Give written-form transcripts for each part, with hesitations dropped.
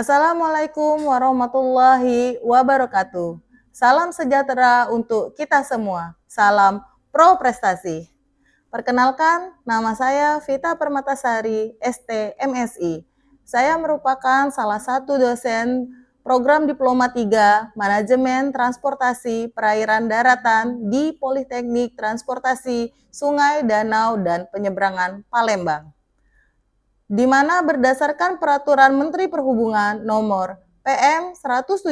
Assalamualaikum warahmatullahi wabarakatuh. Salam sejahtera untuk kita semua. Salam pro prestasi. Perkenalkan, nama saya Vita Permatasari, ST MSI. Saya merupakan salah satu dosen program Diploma 3 Manajemen Transportasi Perairan Daratan di Politeknik Transportasi Sungai, Danau, dan Penyeberangan Palembang, di mana berdasarkan Peraturan Menteri Perhubungan Nomor PM 117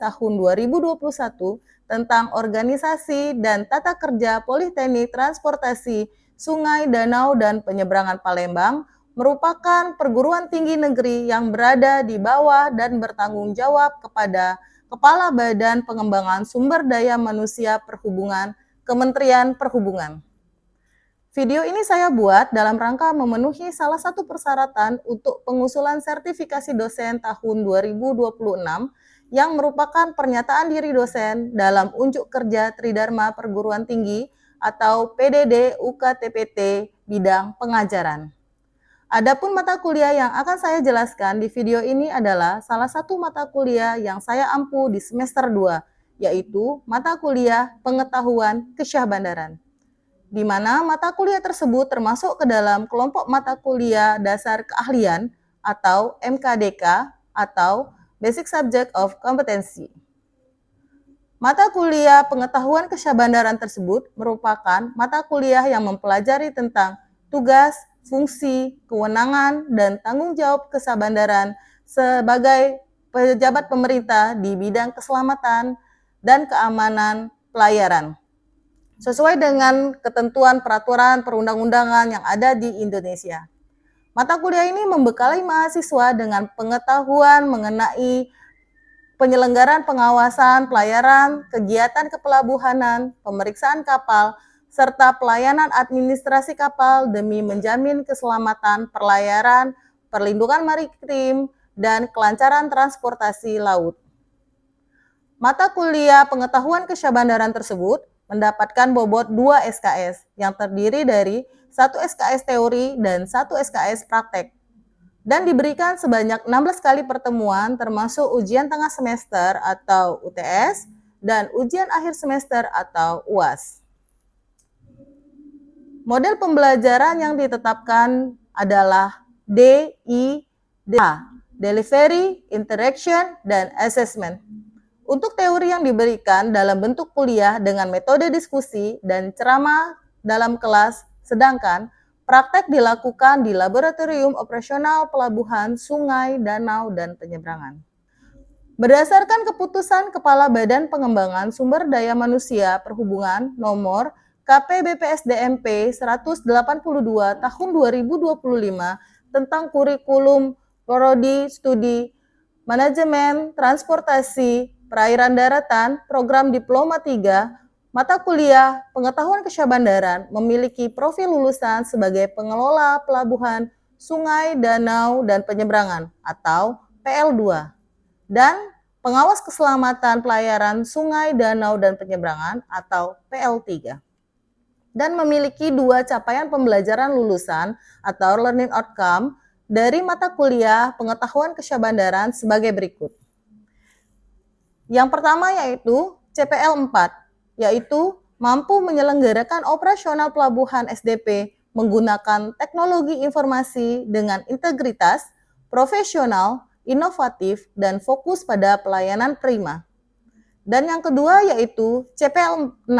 Tahun 2021 tentang Organisasi dan Tata Kerja Politeknik Transportasi Sungai, Danau, dan Penyeberangan Palembang merupakan perguruan tinggi negeri yang berada di bawah dan bertanggung jawab kepada Kepala Badan Pengembangan Sumber Daya Manusia Perhubungan, Kementerian Perhubungan. Video ini saya buat dalam rangka memenuhi salah satu persyaratan untuk pengusulan sertifikasi dosen tahun 2026 yang merupakan pernyataan diri dosen dalam unjuk kerja Tridharma Perguruan Tinggi atau PDD UKTPT bidang pengajaran. Adapun mata kuliah yang akan saya jelaskan di video ini adalah salah satu mata kuliah yang saya ampu di semester 2, yaitu mata kuliah Pengetahuan Kesyahbandaran, di mana mata kuliah tersebut termasuk ke dalam kelompok mata kuliah dasar keahlian atau MKDK atau Basic Subject of Competency. Mata kuliah Pengetahuan Kesyahbandaran tersebut merupakan mata kuliah yang mempelajari tentang tugas, fungsi, kewenangan, dan tanggung jawab kesyahbandaran sebagai pejabat pemerintah di bidang keselamatan dan keamanan pelayaran, sesuai dengan ketentuan peraturan perundang-undangan yang ada di Indonesia. Mata kuliah ini membekali mahasiswa dengan pengetahuan mengenai penyelenggaraan pengawasan, pelayaran, kegiatan kepelabuhanan, pemeriksaan kapal, serta pelayanan administrasi kapal demi menjamin keselamatan perlayaran, perlindungan maritim, dan kelancaran transportasi laut. Mata kuliah Pengetahuan Kesyahbandaran tersebut mendapatkan bobot 2 SKS yang terdiri dari 1 SKS teori dan 1 SKS praktek, dan diberikan sebanyak 16 kali pertemuan termasuk ujian tengah semester atau UTS dan ujian akhir semester atau UAS. Model pembelajaran yang ditetapkan adalah DID, Delivery, Interaction, dan Assessment. Untuk teori yang diberikan dalam bentuk kuliah dengan metode diskusi dan ceramah dalam kelas, sedangkan praktek dilakukan di Laboratorium Operasional Pelabuhan Sungai, Danau, dan Penyeberangan. Berdasarkan keputusan Kepala Badan Pengembangan Sumber Daya Manusia Perhubungan Nomor KPBPSDMP 182 Tahun 2025 tentang kurikulum Prodi Studi Manajemen Transportasi Perairan Daratan, program Diploma 3, mata kuliah Pengetahuan Kesyahbandaran memiliki profil lulusan sebagai pengelola pelabuhan Sungai, Danau, dan Penyeberangan atau PL2, dan pengawas keselamatan pelayaran Sungai, Danau, dan Penyeberangan atau PL3, dan memiliki 2 capaian pembelajaran lulusan atau learning outcome dari mata kuliah Pengetahuan Kesyahbandaran sebagai berikut. Yang pertama yaitu CPL 4, yaitu mampu menyelenggarakan operasional pelabuhan SDP menggunakan teknologi informasi dengan integritas, profesional, inovatif, dan fokus pada pelayanan prima. Dan yang kedua yaitu CPL 6,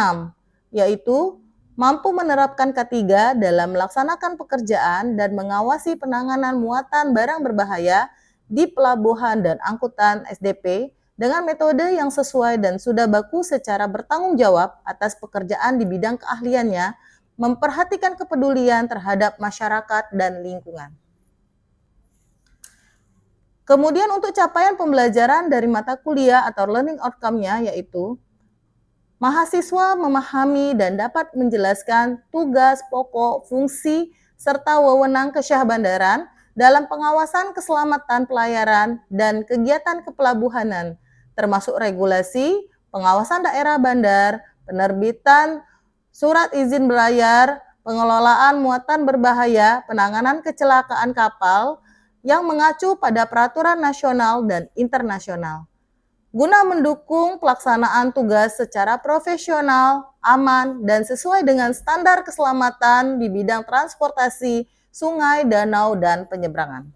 yaitu mampu menerapkan K3 dalam melaksanakan pekerjaan dan mengawasi penanganan muatan barang berbahaya di pelabuhan dan angkutan SDP dengan metode yang sesuai dan sudah baku secara bertanggung jawab atas pekerjaan di bidang keahliannya, memperhatikan kepedulian terhadap masyarakat dan lingkungan. Kemudian untuk capaian pembelajaran dari mata kuliah atau learning outcome-nya yaitu mahasiswa memahami dan dapat menjelaskan tugas pokok, fungsi, serta wewenang kesyahbandaran dalam pengawasan keselamatan pelayaran dan kegiatan kepelabuhanan, termasuk regulasi, pengawasan daerah bandar, penerbitan surat izin berlayar, pengelolaan muatan berbahaya, penanganan kecelakaan kapal, yang mengacu pada peraturan nasional dan internasional. Guna mendukung pelaksanaan tugas secara profesional, aman, dan sesuai dengan standar keselamatan di bidang transportasi, sungai, danau, dan penyeberangan.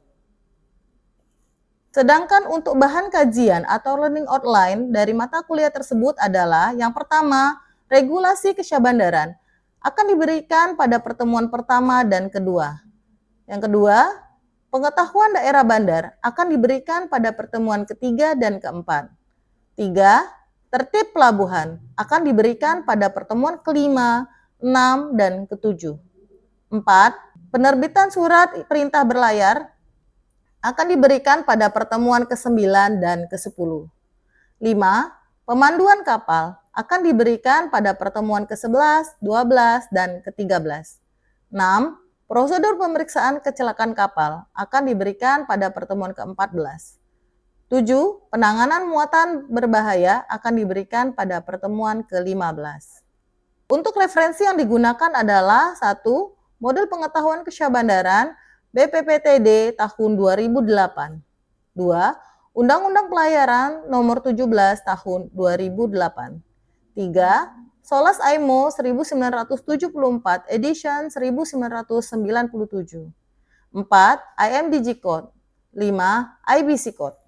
Sedangkan untuk bahan kajian atau learning outline dari mata kuliah tersebut adalah yang pertama, regulasi kesyahbandaran akan diberikan pada pertemuan pertama dan kedua. Yang kedua, pengetahuan daerah bandar akan diberikan pada pertemuan ketiga dan keempat. 3. Tertib pelabuhan akan diberikan pada pertemuan kelima, 6, dan ketujuh. 4. Penerbitan surat perintah berlayar akan diberikan pada pertemuan ke-9 dan ke-10. 5. Pemanduan kapal akan diberikan pada pertemuan ke-11, 12, dan ke-13. 6. Prosedur pemeriksaan kecelakaan kapal akan diberikan pada pertemuan ke-14. 7. Penanganan muatan berbahaya akan diberikan pada pertemuan ke-15. Untuk referensi yang digunakan adalah 1. Model Pengetahuan Kesyahbandaran BPPTD tahun 2008. 2. Undang-Undang Pelayaran Nomor 17 tahun 2008. 3. Solas AIMO 1974 Edition 1997. 4. IMDG Code. 5. IBC Code.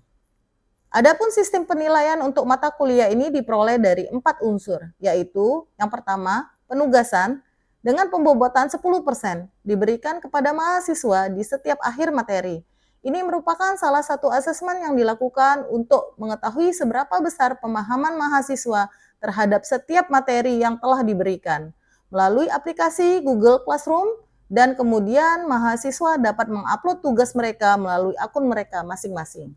Adapun sistem penilaian untuk mata kuliah ini diperoleh dari 4 unsur, yaitu yang pertama, penugasan dengan pembobotan 10% diberikan kepada mahasiswa di setiap akhir materi. Ini merupakan salah satu asesmen yang dilakukan untuk mengetahui seberapa besar pemahaman mahasiswa terhadap setiap materi yang telah diberikan. Melalui aplikasi Google Classroom, dan kemudian mahasiswa dapat mengupload tugas mereka melalui akun mereka masing-masing.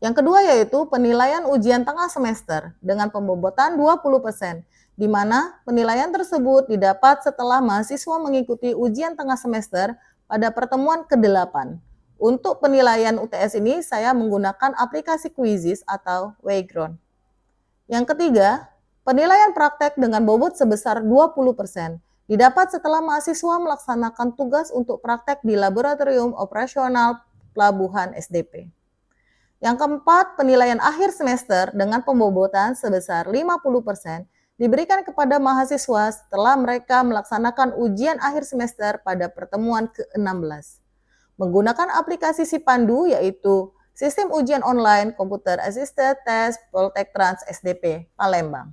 Yang kedua yaitu penilaian ujian tengah semester dengan pembobotan 20%, di mana penilaian tersebut didapat setelah mahasiswa mengikuti ujian tengah semester pada pertemuan ke-8. Untuk penilaian UTS ini saya menggunakan aplikasi Quizizz atau Wayground. Yang ketiga, penilaian praktek dengan bobot sebesar 20%, didapat setelah mahasiswa melaksanakan tugas untuk praktek di Laboratorium Operasional Pelabuhan SDP. Yang keempat, penilaian akhir semester dengan pembobotan sebesar 50% diberikan kepada mahasiswa setelah mereka melaksanakan ujian akhir semester pada pertemuan ke-16. Menggunakan aplikasi Sipandu yaitu Sistem Ujian Online Computer Assisted Test Poltek Trans SDP Palembang.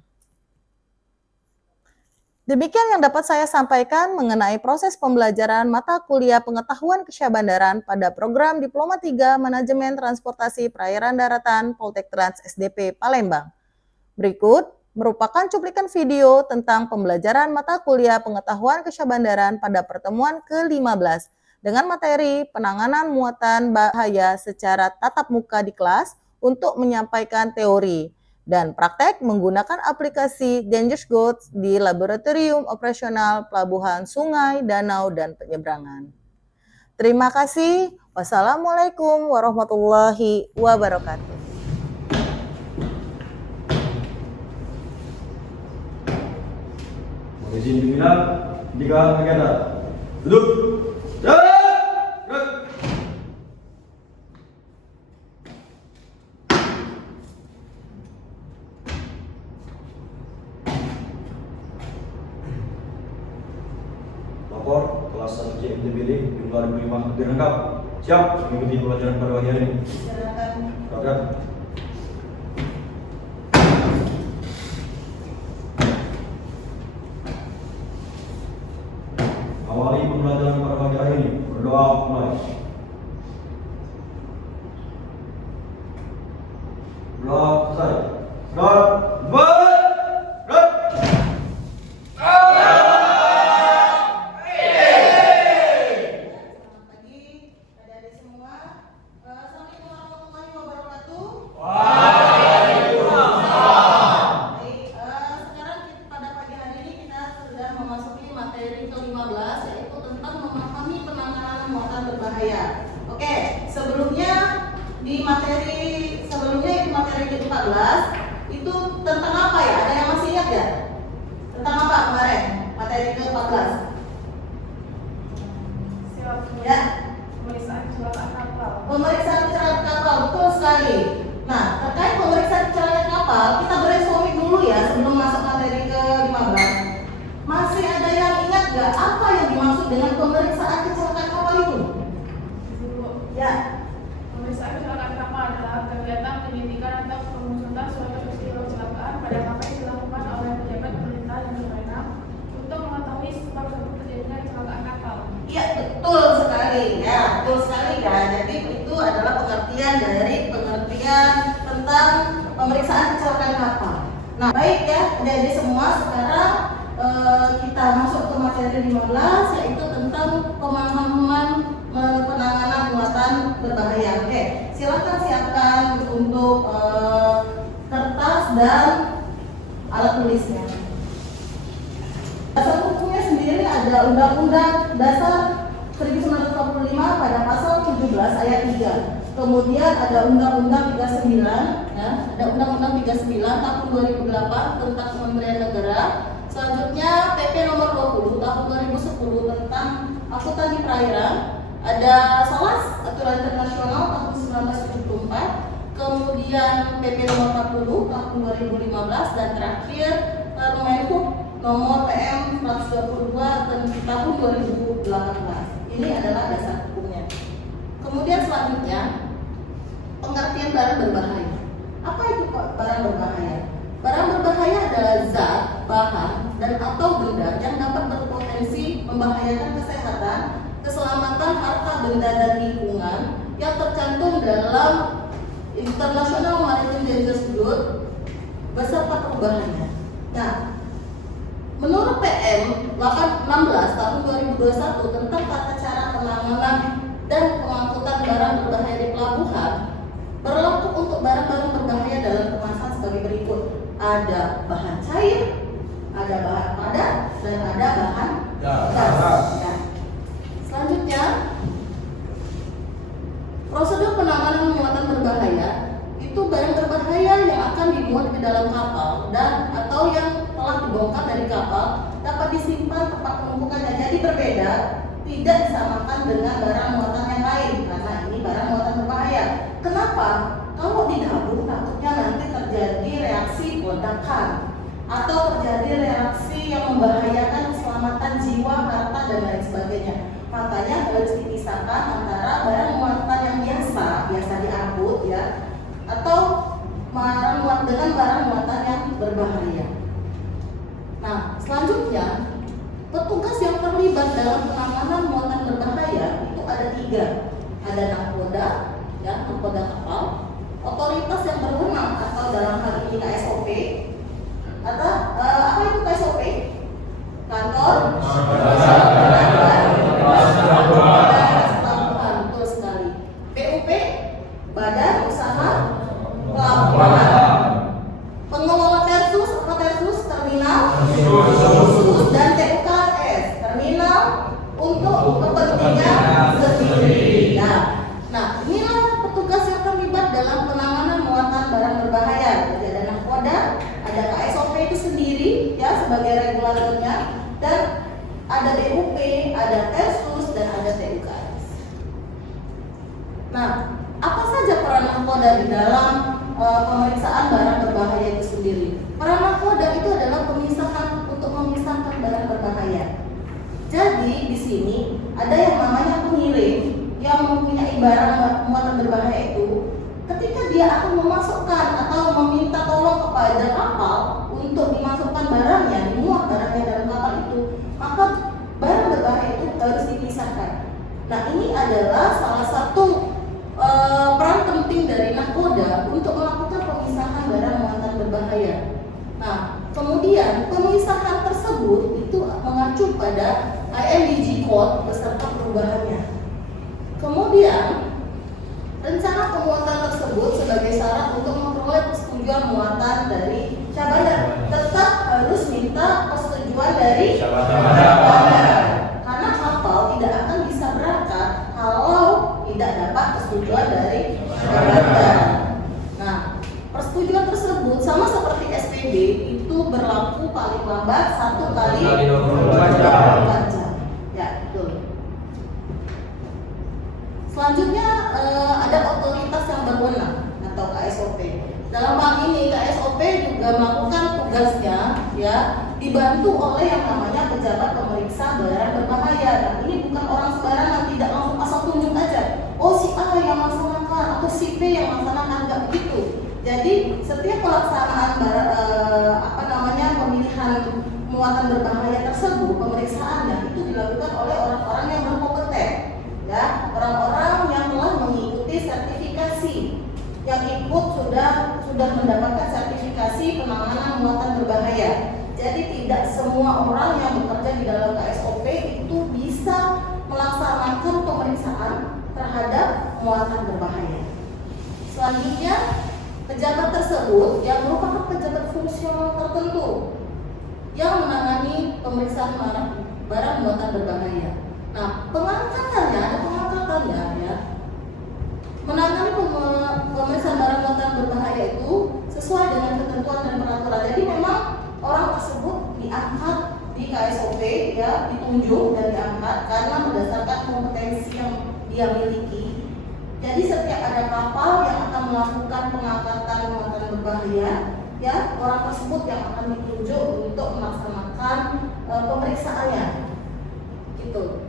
Demikian yang dapat saya sampaikan mengenai proses pembelajaran mata kuliah pengetahuan kesyahbandaran pada program Diploma 3 Manajemen Transportasi Perairan Daratan Poltek Trans SDP Palembang. Berikut merupakan cuplikan video tentang pembelajaran mata kuliah pengetahuan kesyahbandaran pada pertemuan ke-15 dengan materi penanganan muatan bahaya secara tatap muka di kelas untuk menyampaikan teori dan praktek menggunakan aplikasi Dangerous Goods di Laboratorium Operasional Pelabuhan Sungai, Danau, dan Penyeberangan. Terima kasih. Wassalamualaikum warahmatullahi wabarakatuh. Izin pimpinan, 3 kegiatan. Duduk. Jalan. Lapor kelas 1 CMTBD jumlah 25 direngkap. Siap mengikuti pelajaran pada pagi hari ini. Silakan. Awali pembelajaran pada pagi hari ini. Berdoa mulai. Berdoa selesai. Start. Oke, sebelumnya di materi sebelumnya itu materi ke-14 itu tentang apa ya? Ada yang masih ingat ya? Tentang apa kemarin? Materi ke-14. Siap. Ya. Pemeriksaan kecelakaan kapal. Pemeriksaan kecelakaan kapal, betul sekali. Nah, terkait pemeriksaan kecelakaan kapal, kita brainstorming dulu ya sebelum masuk materi ke-15. Masih ada yang ingat nggak apa yang dimaksud dengan pemeriksaan kecelakaan kapal itu? Dulu, Ya, pemeriksaan kecelakaan kapal adalah kegiatan penyelidikan atau pengusutan suatu peristiwa kecelakaan pada kapal yang dilakukan oleh pejabat pemerintah yang berwenang untuk mengetahui sebab terjadinya kecelakaan kapal. iya betul sekali ya, betul sekali ya. Jadi itu adalah pengertian dari pengertian tentang pemeriksaan kecelakaan kapal. Nah, baik ya, jadi semua sekarang kita masuk ke materi 15 yaitu tentang pemahaman penanganan muatan berbahaya. Oke, silakan siapkan untuk kertas dan alat tulisnya. Dasar hukumnya sendiri ada Undang-Undang Dasar 1945 pada pasal 17 ayat 3. Kemudian ada Undang-Undang 39, ya, ada Undang-Undang 39 tahun 2008 tentang Kementerian Negara. Selanjutnya PP nomor 20 tahun 2010 tentang akuntan di perairan. Ada SOLAS Aturan Internasional tahun 1974. Kemudian PP nomor 40 tahun 2015 dan terakhir Permenhub nomor PM 122 tahun 2018. Ini adalah dasar hukumnya. Kemudian selanjutnya pengertian barang berbahaya. Apa itu barang berbahaya? Barang berbahaya adalah zat, bahan, dan atau benda yang dapat berpotensi membahayakan kesehatan, keselamatan harta benda dan lingkungan yang tercantum dalam International Maritime Danger Code beserta perubahannya. Nah, menurut PM 16 tahun 2021 tentang tata cara penanganan dan pengangkutan barang berbahaya di pelabuhan berlaku untuk barang-barang berbahaya dalam kemasan sebagai berikut. Ada bahan cair, ada bahan padat, dan ada bahan gas. Ya. Selanjutnya, prosedur penanganan muatan berbahaya itu barang berbahaya yang akan dimuat di dalam kapal dan atau yang telah dibongkar dari kapal dapat disimpan tempat penumpukannya. Jadi berbeda, tidak disamakan dengan barang muatan yang lain karena ini barang muatan berbahaya. Kenapa? Kalau digabung takutnya nanti terjadi reaksi ledakan atau terjadi reaksi yang membahayakan keselamatan jiwa, harta dan lain sebagainya. Makanya harus dipisahkan antara barang muatan yang biasa diangkut ya, atau dengan barang muatan yang berbahaya. Nah, selanjutnya petugas yang terlibat dalam penanganan muatan berbahaya itu ada 3. Ada nahkoda, ya, nahkoda kapal, otoritas yang berwenang atau dalam hal ini KSOP. Atau apa itu KSOP? Kantor pelabuhan, betul sekali. BUP, Badan Usaha Pelabuhan. Pengelola tersus, apa tersus? Terminal khusus dan TUKS, terminal untuk kepentingan sendiri. Nah, inilah petugas yang terlibat dalam penanganan muatan barang berbahaya. Jadi ada nahkoda, ada KSOP itu sendiri ya sebagai regulatornya, dan ada BUP, ada tersus dan ada TUKS. Nah, apa saja peran nahkoda di dalam pemeriksaan barang berbahaya itu sendiri? Peran nahkoda itu adalah untuk memisahkan barang berbahaya. Jadi di sini ada yang namanya pengirim yang mempunyai barang muatan berbahaya itu, ketika dia akan memasukkan atau meminta tolong kepada kapal untuk dimasukkan barangnya, dimuat barangnya dalam kapal itu, maka barang berbahaya itu harus dipisahkan. Nah, ini adalah salah satu peran penting dari nahkoda untuk melakukan pemisahan barang muatan berbahaya. Nah, kemudian pemisahan tersebut itu mengacu pada IMDG Code beserta perubahannya. Kemudian rencana pemuatan tersebut sebagai syarat untuk memperoleh persetujuan muatan dari Syah Bandar tetap harus minta persetujuan dari Syah Bandar, karena kapal tidak akan bisa berangkat kalau tidak dapat persetujuan dari Syah Bandar. Nah, persetujuan tersebut sama seperti SPB itu berlaku paling lambat 1 kali 24 jam. Ya, betul. Selanjutnya ada otoritas yang berwenang atau KSOP. Dalam hal ini KSOP juga melakukan tugasnya ya dibantu oleh yang namanya pejabat pemeriksa barang berbahaya. Dan ini bukan orang sembarangan, tidak langsung asal tunjuk aja. Oh si A yang melaksanakan atau si B yang melaksanakan, nggak begitu. Jadi setiap pelaksanaan pemilihan muatan berbahaya tersebut, pemeriksaannya itu dilakukan oleh orang-orang yang berkompeten, ya, orang-orang yang telah mengikuti sertifikasi, yang ikut sudah mendapatkan sertifikasi penanganan muatan berbahaya. Jadi tidak semua orang yang bekerja di dalam KSOP itu bisa melaksanakan pemeriksaan terhadap muatan berbahaya. Selanjutnya, pejabat tersebut yang merupakan pejabat fungsional tertentu yang menangani pemeriksaan barang muatan berbahaya. Nah, pengangkatannya ada pengangkatannya ya. Menangani pemeriksaan barang muatan berbahaya itu sesuai dengan ketentuan dan peraturan. Jadi memang orang tersebut diangkat di KSOP ya, ditunjuk dan diangkat karena berdasarkan kompetensi yang dia miliki. Jadi setiap ada kapal yang akan melakukan pengangkatan muatan berbahaya, ya orang tersebut yang akan ditunjuk untuk melaksanakan pemeriksaannya, gitu.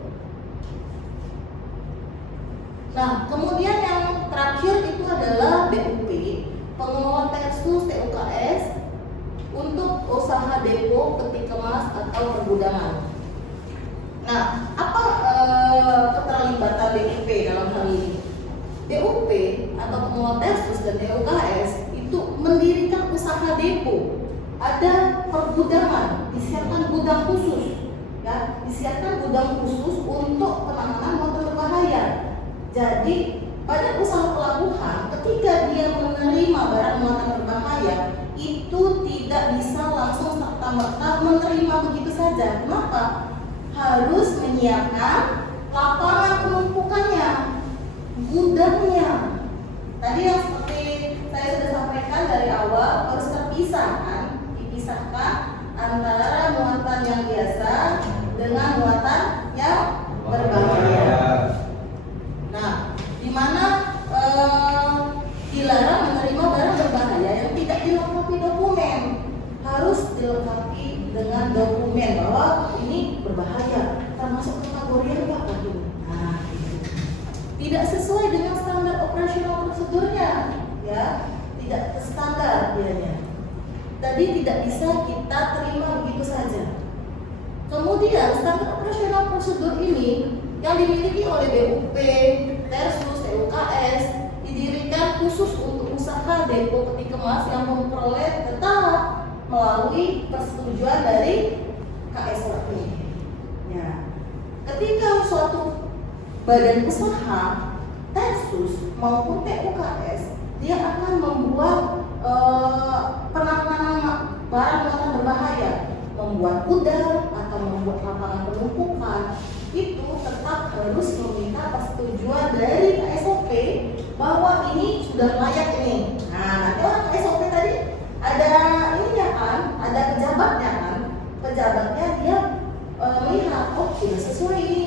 Nah, kemudian yang terakhir itu adalah BUP, pengelola Tersus TUKS untuk usaha depo, peti kemas atau pergudangan. Nah, apa keterlibatan BUP dalam hal ini? BUP atau pengelola Tersus dan TUKS itu mendirikan usaha depo, ada pergudangan, disiapkan gudang khusus, ya, disiapkan gudang khusus untuk penanganan muatan berbahaya. Jadi pada usaha pelabuhan, ketika dia menerima barang muatan berbahaya, itu tidak bisa langsung serta-merta menerima begitu saja. Kenapa? Harus menyiapkan lapangan penumpukannya, gudangnya. Tadi yang seperti saya sudah sampaikan dari awal, harus dipisahkan antara muatan yang biasa dengan muatan yang berbahaya. Nah, di mana dilarang menerima barang berbahaya yang tidak dilengkapi dokumen, harus dilengkapi dengan dokumen bahwa ini berbahaya, termasuk kategori apa gitu. Nah, tidak sesuai dengan standar operasional prosedurnya, ya, tidak standar dianya. Tadi tidak bisa kita terima begitu saja. Kemudian standar operasional prosedur ini yang dimiliki oleh BUP, Tersus, TUKS didirikan khusus untuk usaha depo peti kemas yang memperoleh tetap melalui persetujuan dari KSOP. Ya. Ketika suatu badan usaha Tersus maupun TUKS dia akan membuat penanganan barang muatan berbahaya, membuat gudang atau membuat lapangan penumpukan, itu tetap harus meminta persetujuan dari KSOP bahwa ini sudah layak ini. Nah, nanti orang KSOP tadi ada ininya kan, ada pejabatnya kan, pejabatnya dia melihat, oh sudah sesuai ini.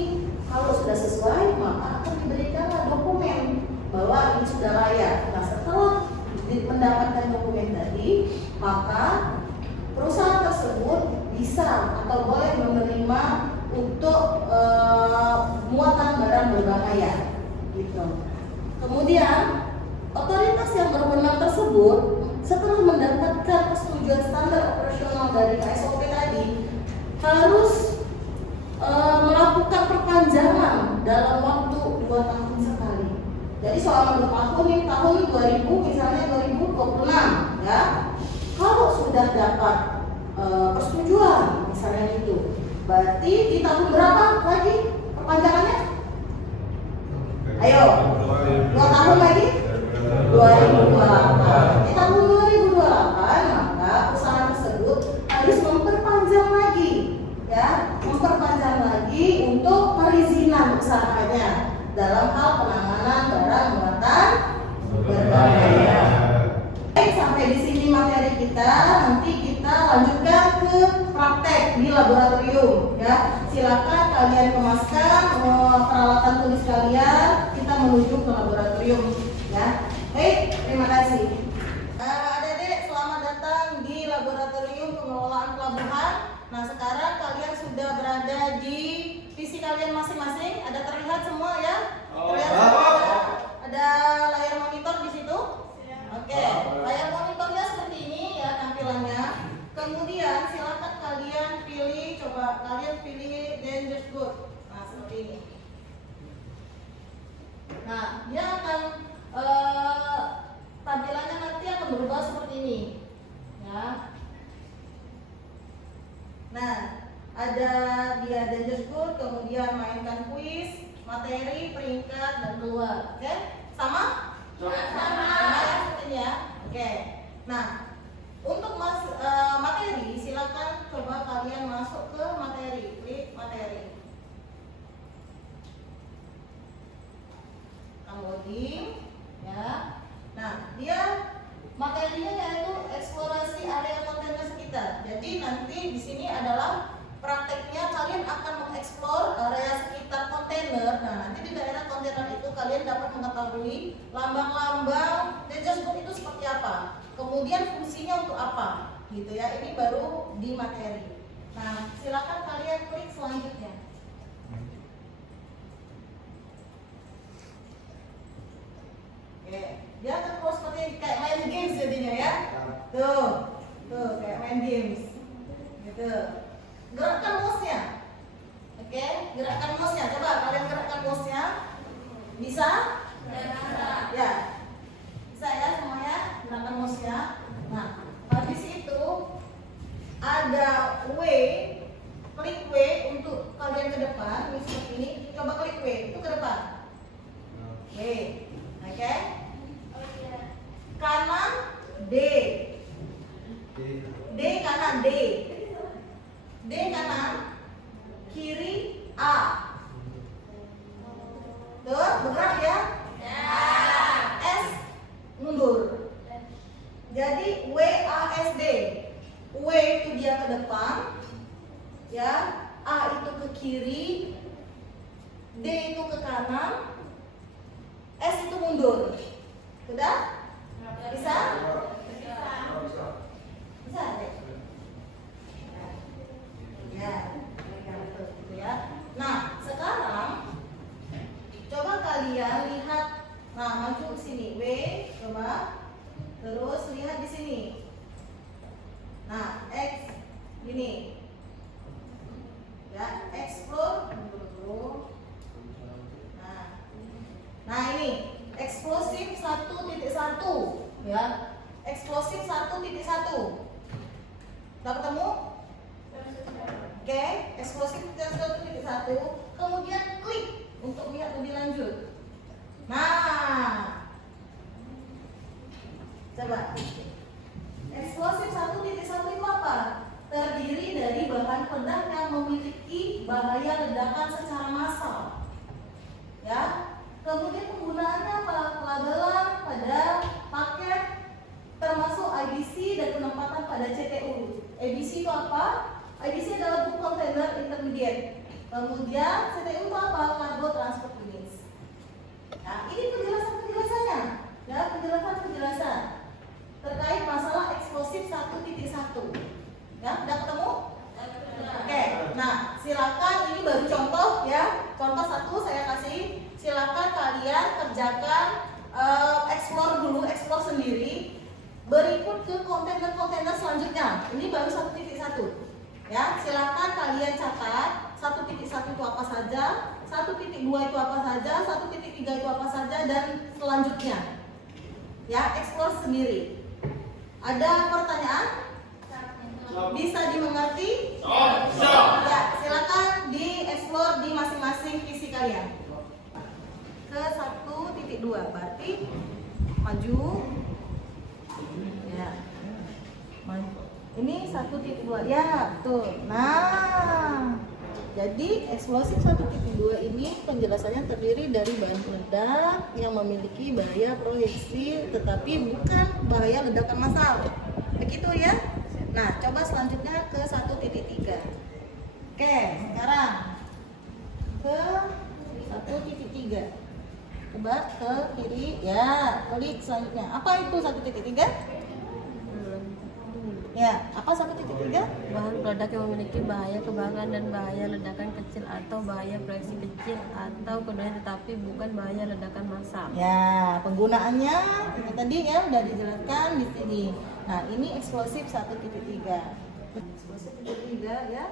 Kalau sudah sesuai, maka akan diberikanlah dokumen bahwa ini sudah layak. Nah, setelah mendapatkan dokumen tadi, maka perusahaan tersebut bisa atau boleh menerima untuk muatan barang berbahaya, gitu. Kemudian otoritas yang berwenang tersebut setelah mendapatkan persetujuan standar operasional dari KSOP tadi harus melakukan perpanjangan dalam waktu 2 tahun sekali. Jadi selama 2 tahun ini tahun 2000 misalnya 2026 ya. Kalau sudah dapat persetujuan misalnya itu, berarti di tahun berapa lagi perpanjangannya? Ayo, 2 tahun lagi? 2028. Di tahun 2028 maka usaha tersebut harus memperpanjang lagi, ya, memperpanjang lagi untuk perizinan usahanya dalam hal penanganan barang muatan berbahaya. Baik, sampai di sini materi kita. Nanti kita lanjutkan ke praktek di laboratorium, ya. Silakan kalian kemaskan peralatan tulis kalian. Kita menuju ke laboratorium ya. Baik, terima kasih. Adik-adik, selamat datang di laboratorium pengelolaan pelabuhan. Nah, sekarang kalian sudah berada di PC kalian masing-masing. Ada terlihat semua ya? Terlihat semua ada layar monitor di situ? Oke, layar monitornya seperti ini ya tampilannya. Kemudian silakan kalian pilih, coba kalian pilih dangerous good. Nah, seperti ini. Nah, dia akan tampilannya nanti akan berubah seperti ini ya. Nah, ada dia dangerous good, kemudian mainkan kuis, materi, peringkat, dan keluar. Oke, sama? Sama ya sepertinya. Oke. Nah, untuk materi, silakan coba kalian masuk ke materi, klik materi. Loading ya. Nah, dia materinya yaitu eksplorasi area kontainer sekitar. Jadi nanti di sini adalah prakteknya, kalian akan mengeksplor area sekitar kontainer. Nah, nanti di daerah kontainer itu kalian dapat mengetahui lambang-lambang dangerous good itu seperti apa, kemudian fungsinya untuk apa gitu ya. Ini baru di materi. Nah, silakan kalian klik selanjutnya. Oke, dia akan keluar seperti kayak main games jadinya ya. Tuh kayak main games gitu. Gerakkan mouse-nya. Oke, gerakkan mouse-nya. Coba kalian gerakkan mouse-nya. Bisa? Ya. Bisa ya semuanya? Gerakkan mouse-nya. Nah, habis itu ada W, klik W untuk kalian ke depan. Ini seperti ini. Coba klik W itu ke depan. W. Oke. Kanan D. D kanan D. D kanan, kiri A. Tuh, bergerak ya? S mundur. Jadi W A S D. W itu dia ke depan, ya. A itu ke kiri, D itu ke kanan, S itu mundur. Sudah? Bisa? Bisa deh. Ya, gitu ya. Nah, sekarang coba kalian lihat. Nah, maju ke sini. W, coba. Terus lihat di sini. Nah, X ini. Ya, explore dulu. Nah, ini eksplosif 1.1 ya. Eksplosif 1.1. Udah ketemu? Oke, eksplosif 1.1. Kemudian klik untuk lihat lebih lanjut. Nah, coba. Eksplosif 1.1 itu apa? Terdiri dari bahan peledak yang memiliki bahaya ledakan secara massal. Ya. Kemudian penggunaannya apa? Pelabelan pada paket termasuk IBC dan penempatan pada CTU. IBC itu apa? IBC adalah book container intermediate. Kemudian CTU itu apa? Cargo transport units. Nah, ini penjelasannya. Ya, penjelasan terkait masalah eksplosif 1.1. Ya, udah ketemu? Oke. Nah, silakan ini baru contoh ya. Contoh 1 saya kasih. Silakan kalian kerjakan explore dulu, explore sendiri. Berikut ke kontainer-kontainer selanjutnya. Ini baru 1.1. Ya, silakan kalian catat 1.1 itu apa saja, 1.2 itu apa saja, 1.3 itu apa saja, dan selanjutnya. Ya, explore sendiri. Ada pertanyaan? Bisa dimengerti? Ya, silakan di explore di masing-masing PC kalian. Ke 1.2 berarti maju ya. Ini 1.2 ya, tuh. Nah, jadi eksplosif 1.2 ini penjelasannya terdiri dari bahan peledak yang memiliki bahaya proyeksi tetapi bukan bahaya ledakan massal. Begitu ya. Nah, coba selanjutnya ke 1.3. Oke, sekarang ke 1.3. Coba ke kiri, ya, klik selanjutnya. Apa itu 1.3? Ya, apa 1.3? Bahan produk yang memiliki bahaya kebakaran dan bahaya ledakan kecil atau bahaya proyeksi kecil atau keduanya tetapi bukan bahaya ledakan massal. Ya, penggunaannya ini tadi ya udah dijelaskan di sini. Nah, ini eksplosif 1.3. Eksplosif 1.3 ya.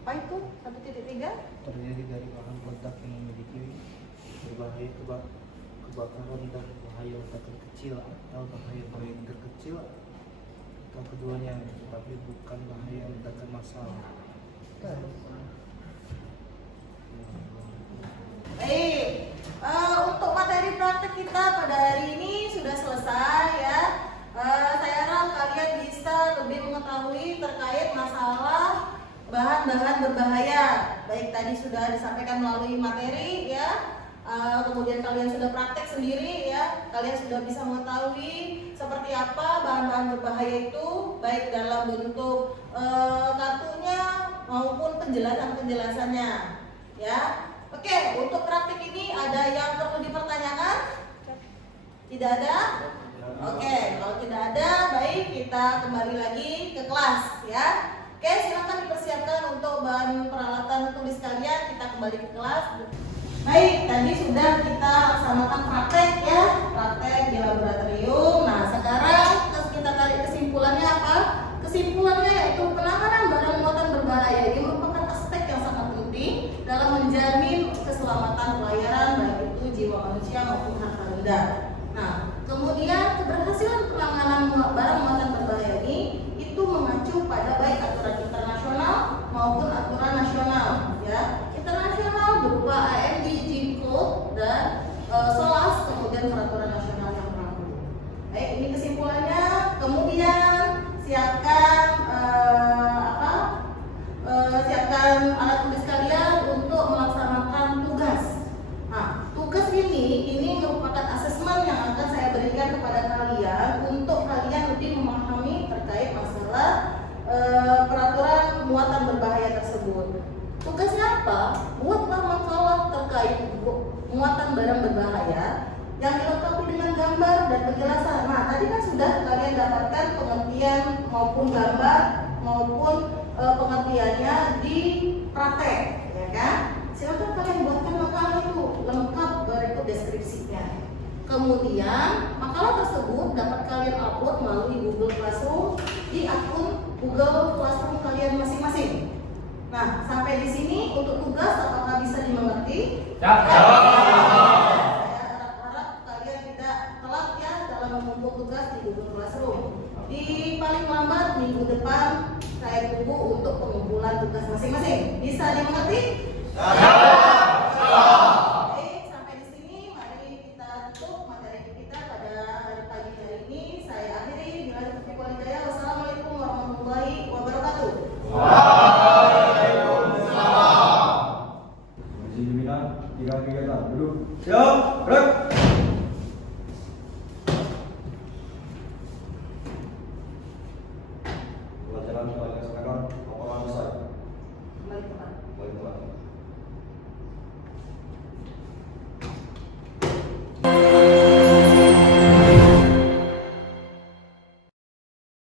Apa itu 1.3? Terdiri dari bahan peledak yang memiliki berbahaya kebakaran dan bahaya ledakan kecil atau bahaya proyek kecil atau keduanya tetapi bukan bahaya ledakan massal. Baik, untuk materi praktek kita pada hari ini sudah selesai ya. Saya harap kalian bisa lebih mengetahui terkait masalah bahan-bahan berbahaya. Baik tadi sudah disampaikan melalui materi ya. Kemudian kalian sudah praktek sendiri ya. Kalian sudah bisa mengetahui seperti apa bahan-bahan berbahaya itu, baik dalam bentuk kartunya maupun penjelasan-penjelasannya ya. Oke, untuk praktik ini ada yang perlu dipertanyakan? Tidak ada? Oke, kalau tidak ada, baik kita kembali lagi ke kelas ya. Oke, silakan dipersiapkan untuk bahan peralatan tulis kalian. Kita kembali ke kelas. Baik, tadi sudah kita laksanakan praktek ya, praktek di laboratorium. Nah, sekarang kita tarik kesimpulannya apa? Kesimpulannya yaitu penanganan barang muatan berbahaya ini merupakan aspek yang sangat penting dalam menjamin keselamatan pelayaran baik itu jiwa manusia maupun harta benda. Nah, kemudian keberhasilan penanganan barang muatan berbahaya ini itu mengacu pada baik aturan internasional maupun aturan nasional ya. Internasional berupa AMDG Code dan SOLAS, kemudian peraturan nasional yang berlaku. Baik, ini kesimpulannya. Kemudian siapkan siapkan alat tulis kalian untuk melaksanakan tugas. Nah, tugas ini merupakan asesmen yang akan saya berikan kepada kalian untuk kalian lebih memahami terkait masalah peraturan muatan berbahaya tersebut. Tugasnya apa? Buatlah makalah terkait muatan barang berbahaya yang dilengkapi dengan gambar dan penjelasan. Nah, tadi kan sudah kalian dapatkan pengertian maupun gambar maupun pengertiannya di praktek, ya kan? Silakan kalian buatkan makalah itu lengkap berikut deskripsinya. Kemudian makalah tersebut dapat kalian upload melalui Google Classroom di akun Google Classroom kalian masing-masing. Nah, sampai di sini untuk tugas apakah bisa dimengerti? Saya harap kalian tidak telat ya dalam mengumpul tugas di Google Classroom. Di paling lambat minggu depan saya tunggu untuk pengumpulan tugas masing-masing. Bisa dimengerti?